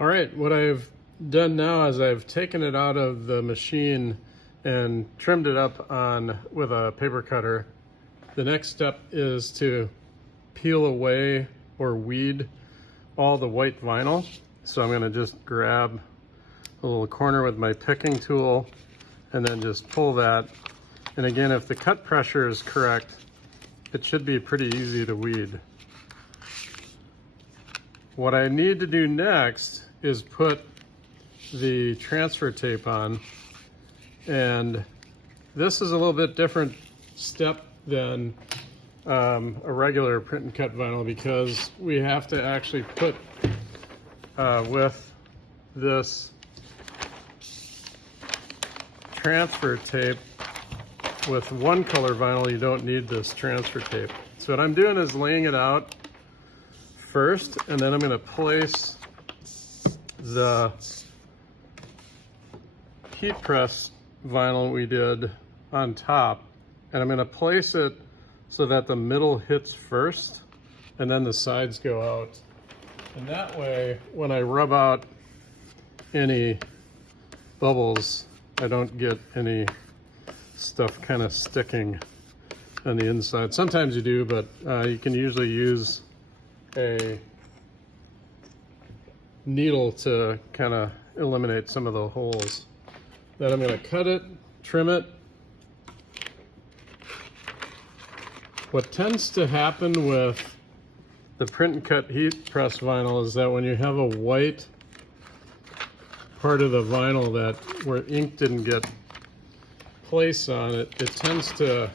All right, what I've done now is I've taken it out of the machine and trimmed it up with a paper cutter. The next step is to peel away or weed all the white vinyl. So I'm going to just grab a little corner with my picking tool and then just pull that. And again, if the cut pressure is correct, it should be pretty easy to weed. What I need to do next is put the transfer tape on, and this is a little bit different step than a regular print and cut vinyl, because we have to actually put with this transfer tape. With one color vinyl, you don't need this transfer tape. So what I'm doing is laying it out first, and then I'm going to place the heat press vinyl we did on top, and I'm going to place it so that the middle hits first and then the sides go out. And that way, when I rub out any bubbles, I don't get any stuff kind of sticking on the inside. Sometimes you do, but you can usually use a needle to kind of eliminate some of the holes. Then I'm going to cut it, trim it. What tends to happen with the print and cut heat press vinyl is that when you have a white part of the vinyl that where ink didn't get placed on it, it tends to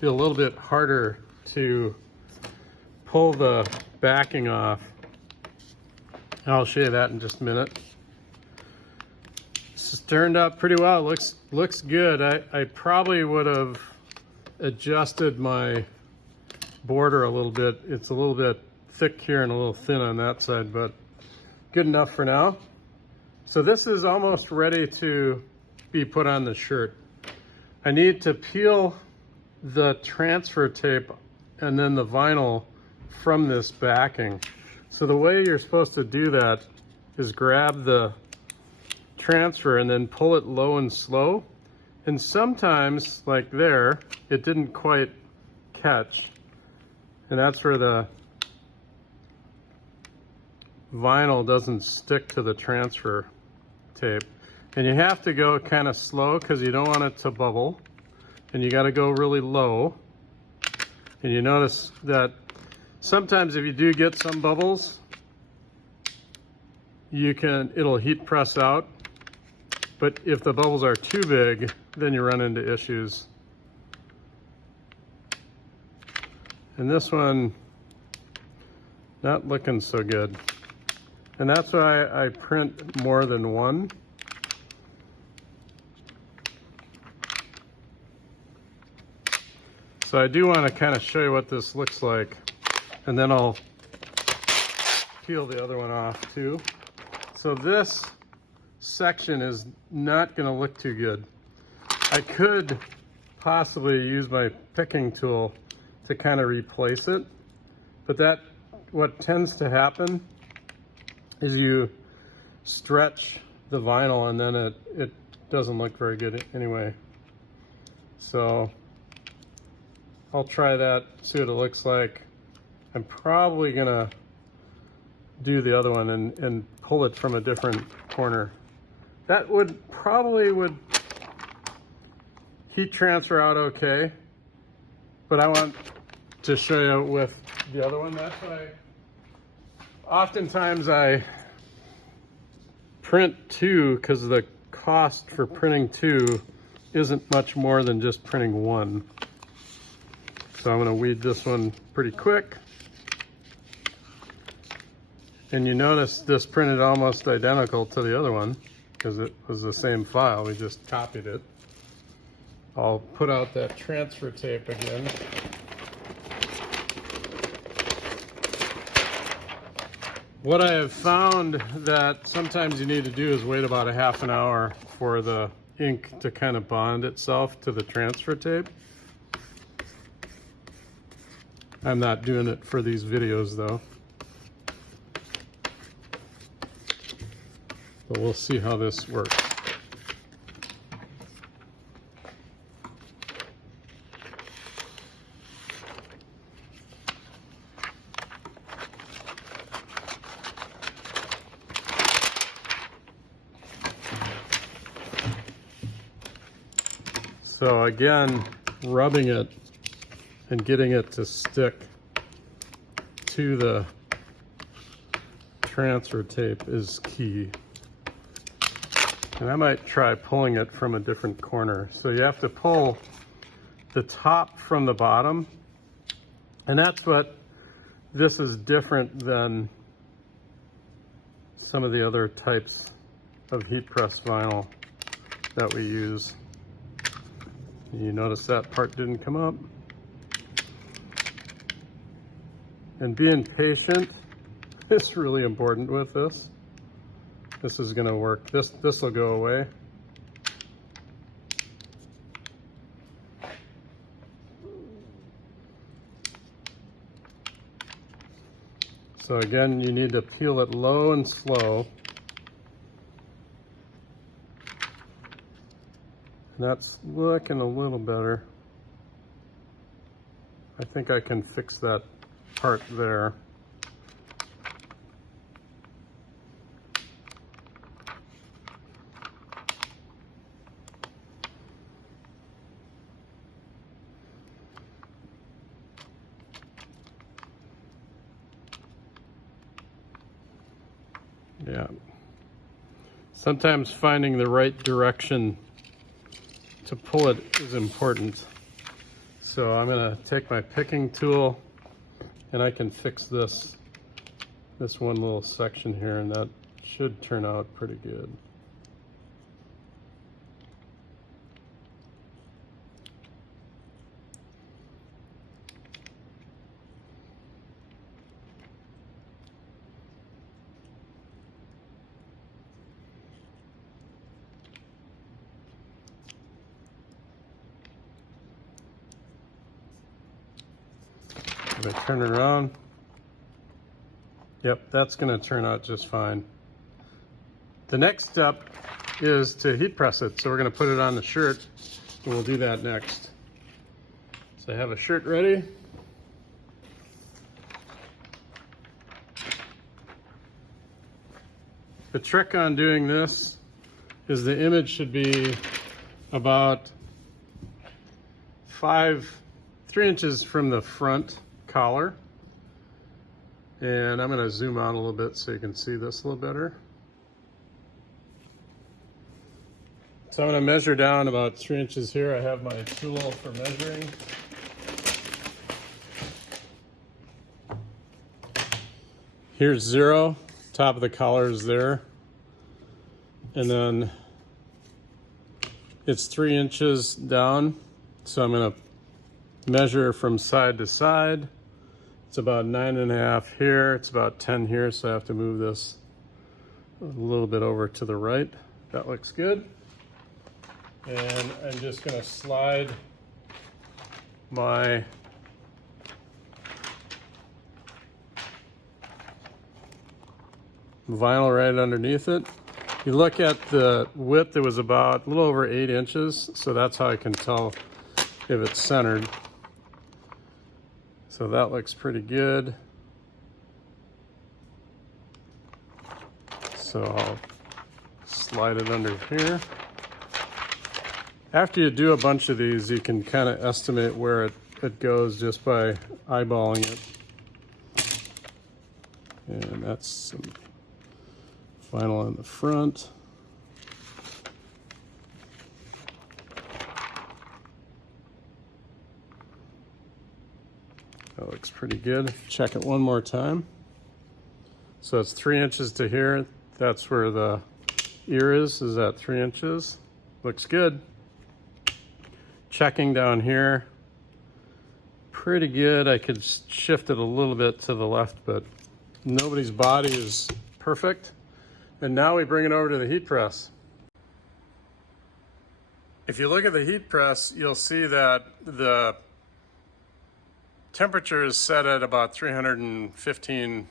be a little bit harder to pull the backing off. I'll show you that in just a minute. This has turned out pretty well. It looks good. I probably would have adjusted my border a little bit. It's a little bit thick here and a little thin on that side, but good enough for now. So this is almost ready to be put on the shirt. I need to peel the transfer tape and then the vinyl from this backing. So the way you're supposed to do that is grab the transfer and then pull it low and slow. And sometimes, like there, it didn't quite catch. And that's where the vinyl doesn't stick to the transfer tape. And you have to go kind of slow because you don't want it to bubble. And you got to go really low. And you notice that sometimes if you do get some bubbles, it'll heat press out. But if the bubbles are too big, then you run into issues. And this one, not looking so good. And that's why I print more than one. So I do want to kind of show you what this looks like, and then I'll peel the other one off too. So this section is not going to look too good. I could possibly use my picking tool to kind of replace it, but what tends to happen is you stretch the vinyl and then it doesn't look very good anyway. So I'll try that, see what it looks like. I'm probably gonna do the other one and pull it from a different corner. That would heat transfer out okay, but I want to show you with the other one. That's why oftentimes I print two, because the cost for printing two isn't much more than just printing one. So I'm going to weed this one pretty quick. And you notice this printed almost identical to the other one because it was the same file. We just copied it. I'll put out that transfer tape again. What I have found that sometimes you need to do is wait about a half an hour for the ink to kind of bond itself to the transfer tape. I'm not doing it for these videos though. But we'll see how this works. So again, rubbing it and getting it to stick to the transfer tape is key. And I might try pulling it from a different corner. So you have to pull the top from the bottom. And that's what this is different than some of the other types of heat press vinyl that we use. You notice that part didn't come up. And being patient is really important with this. This is going to work. This will go away. So again, you need to peel it low and slow. That's looking a little better. I think I can fix that part there. Yeah. Sometimes finding the right direction to pull it is important. So I'm going to take my picking tool and I can fix this one little section here, and that should turn out pretty good. If I turn it around, yep, that's going to turn out just fine. The next step is to heat press it. So we're going to put it on the shirt, and we'll do that next. So I have a shirt ready. The trick on doing this is the image should be about 3 inches from the front collar. And I'm going to zoom out a little bit so you can see this a little better. So I'm going to measure down about 3 inches here. I have my tool for measuring. Here's 0, top of the collar is there. And then it's 3 inches down. So I'm going to measure from side to side. It's about 9.5 here. It's about 10 here. So I have to move this a little bit over to the right. That looks good. And I'm just going to slide my vinyl right underneath it. You look at the width, it was about a little over 8 inches. So that's how I can tell if it's centered. So that looks pretty good. So I'll slide it under here. After you do a bunch of these, you can kind of estimate where it goes just by eyeballing it. And that's some vinyl in the front. That looks pretty good. Check it one more time. So it's 3 inches to here. That's where the ear is at 3 inches. Looks good. Checking down here. Pretty good. I could shift it a little bit to the left, but nobody's body is perfect. And now we bring it over to the heat press. If you look at the heat press, you'll see that the temperature is set at about 315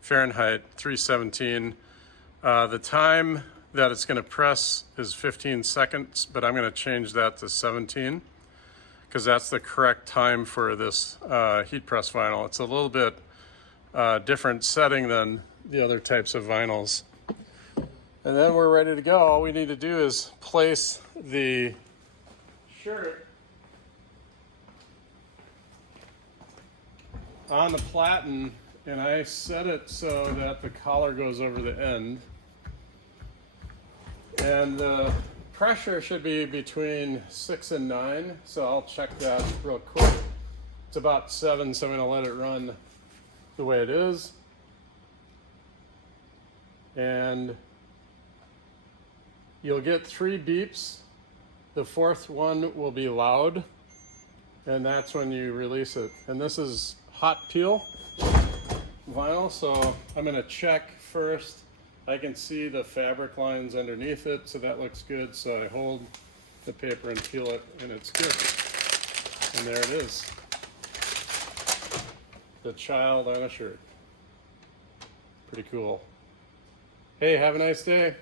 Fahrenheit, 317, The time that it's going to press is 15 seconds, but I'm going to change that to 17 because that's the correct time for this heat press vinyl. It's a little bit different setting than the other types of vinyls. And then we're ready to go. All we need to do is place the shirt on the platen, and I set it so that the collar goes over the end. And the pressure should be between 6 and 9, so I'll check that real quick. It's about 7, so I'm going to let it run the way it is. And you'll get 3 beeps. The 4th one will be loud, and that's when you release it. And this is hot peel vinyl, so I'm going to check first. I can see the fabric lines underneath it, so that looks good. So I hold the paper and peel it, and it's good. And there it is. The child on a shirt. Pretty cool. Hey, have a nice day.